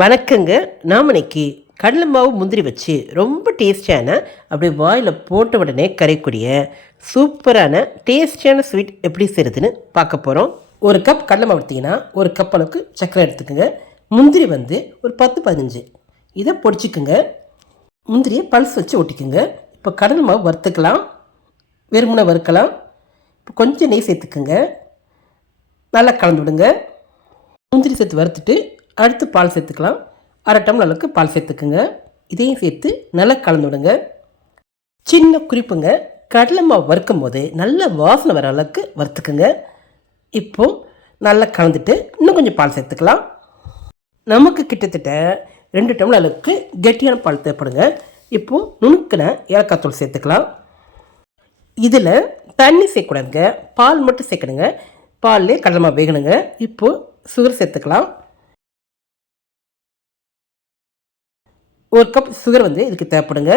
வணக்கங்க. நாம் இன்னைக்கு கடலை மாவு முந்திரி வச்சு ரொம்ப டேஸ்டியான அப்படியே வாயில் போட்ட உடனே கரைக்கூடிய சூப்பரான டேஸ்டியான ஸ்வீட் எப்படி செய்கிறதுன்னு பார்க்க போகிறோம் ஒரு கப் கடலை மாவு எடுத்திங்கன்னா ஒரு கப் அளவுக்கு சர்க்கரை எடுத்துக்கோங்க. முந்திரி வந்து ஒரு பத்து பதினஞ்சு. இதை பொடிச்சிக்குங்க. முந்திரியை பல்ஸ் வச்சு ஒட்டிக்குங்க. இப்போ கடலை மாவு வறுத்துக்கலாம். வெறுமனை வறுக்கலாம். இப்போ கொஞ்சம் நெய் சேர்த்துக்குங்க. நல்லா கலந்து விடுங்க. முந்திரி சேர்த்து வறுத்துட்டு அடுத்து பால் சேர்த்துக்கலாம். அரை டம்ளர் அளவுக்கு பால் சேர்த்துக்குங்க. இதையும் சேர்த்து நல்லா கலந்து விடுங்க. சின்ன குறிப்புங்க. கடலை மாவு வறுக்கும் போது நல்ல வாசனை வர அளவுக்கு வறுத்துக்குங்க. இப்போது நல்லா கலந்துட்டு இன்னும் கொஞ்சம் பால் சேர்த்துக்கலாம். நமக்கு கிட்டத்தட்ட ரெண்டு டம்ளர் அளவுக்கு கெட்டியான பால் தேவைப்படுங்க. இப்போது நுணுக்கின ஏலக்காய் தூள் சேர்த்துக்கலாம். இதில் தண்ணி சேர்க்கக்கூடாதுங்க. பால் மட்டும் சேர்க்கணுங்க. பால்லே கடலை மாவு வேகணுங்க. இப்போது சுகர் சேர்த்துக்கலாம். ஒரு கப் சுகர் வந்து இதுக்கு தேவைப்படுங்க.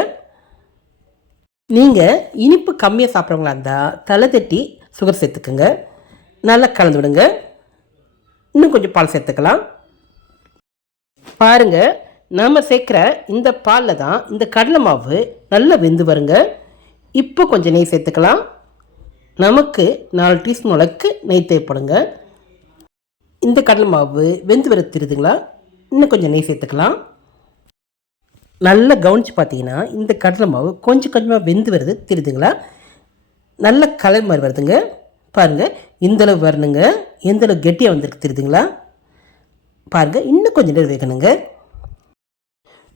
நீங்கள் இனிப்பு கம்மியாக சாப்பிட்றவங்களா இருந்தால் தலை தட்டி சுகர் சேர்த்துக்குங்க. நல்லா கலந்து விடுங்க. இன்னும் கொஞ்சம் பால் சேர்த்துக்கலாம். பாருங்கள் நாம் சேர்க்குற இந்த பாலில் தான் இந்த கடலை மாவு நல்லா வெந்து வருங்க. இப்போ கொஞ்சம் நெய் சேர்த்துக்கலாம். நமக்கு நாலு டீஸ்பூன் அளவுக்கு நெய் தேவைப்படுங்க. இந்த கடலை மாவு வெந்து வர தெரியுதுங்களா? இன்னும் கொஞ்சம் நெய் சேர்த்துக்கலாம். நல்லா கவனித்து பார்த்தீங்கன்னா இந்த கடலை மாவு கொஞ்சம் கொஞ்சமாக வெந்து வருது. தெரியுதுங்களா? நல்ல கலர் மாதிரி வருதுங்க. பாருங்கள் இந்தளவு வரணுங்க. எந்தளவு கெட்டியாக வந்திருக்கு தெரியுதுங்களா? பாருங்கள் இன்னும் கொஞ்சம் நேரம் வேகணுங்க.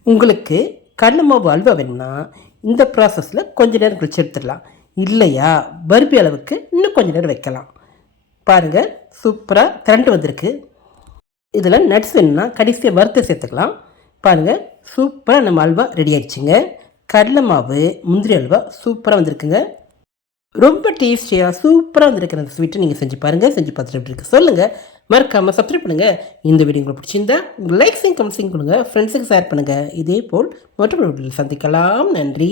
உங்களுக்கு கடலை மாவு அல்வா வேணும்னா இந்த ப்ராசஸில் கொஞ்ச நேரம் கழிச்சு எடுத்துடலாம். இல்லையா? பருப்பி அளவுக்கு இன்னும் கொஞ்சம் நேரம் வைக்கலாம். பாருங்கள் சூப்பராக திரண்டு வந்திருக்கு. இதில் நட்ஸ் வேணும்னா கடைசியாக வறுத்து சேர்த்துக்கலாம். பாருங்கள் சூப்பராக நம்ம அல்வா ரெடி ஆகிடுச்சுங்க கடலை மாவு முந்திரி அல்வா சூப்பராக வந்திருக்குங்க. ரொம்ப டேஸ்டியாக சூப்பராக வந்திருக்கிற அந்த ஸ்வீட்டை நீங்கள் செஞ்சு பாருங்கள் செஞ்சு பார்த்துட்டு எப்படி இருக்கு சொல்லுங்கள் மறக்காமல் சப்ஸ்கிரைப் பண்ணுங்கள் இந்த வீடியோ உங்களுக்கு பிடிச்சிருந்தா லைக்ஸையும் கமெண்ட்ஸையும் கொடுங்க. ஃப்ரெண்ட்ஸுக்கு ஷேர் பண்ணுங்கள் இதே போல் மற்றொரு சந்திக்கலாம். நன்றி.